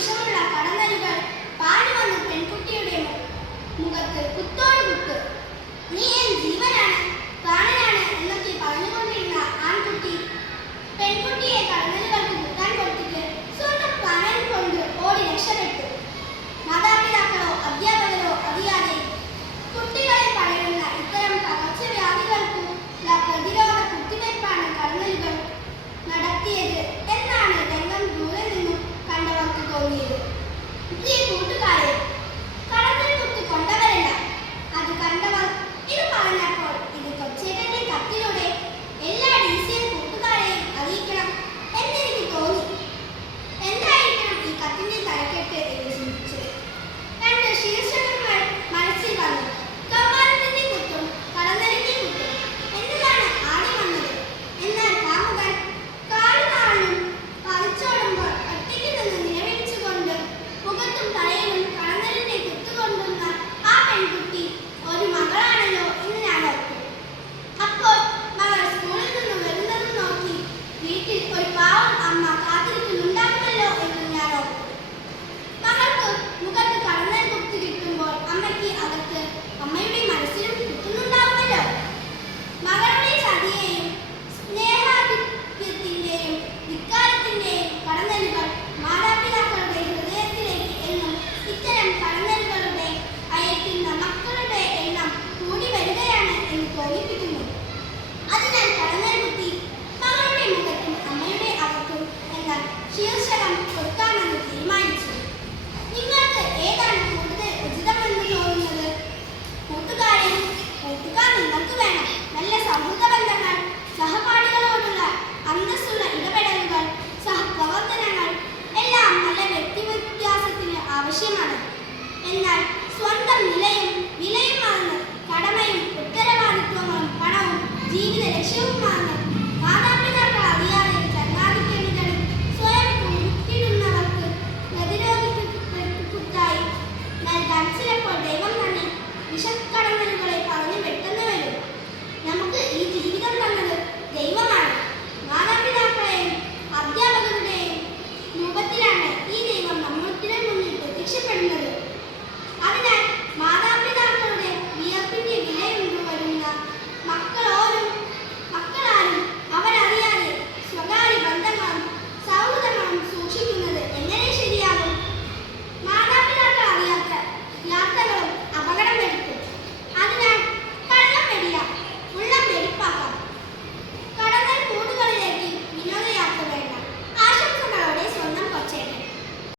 solo ചുമന്ന